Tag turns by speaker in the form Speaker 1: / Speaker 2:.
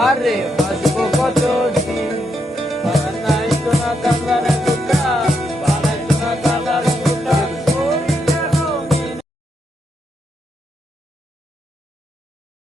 Speaker 1: আরে বাজবো কত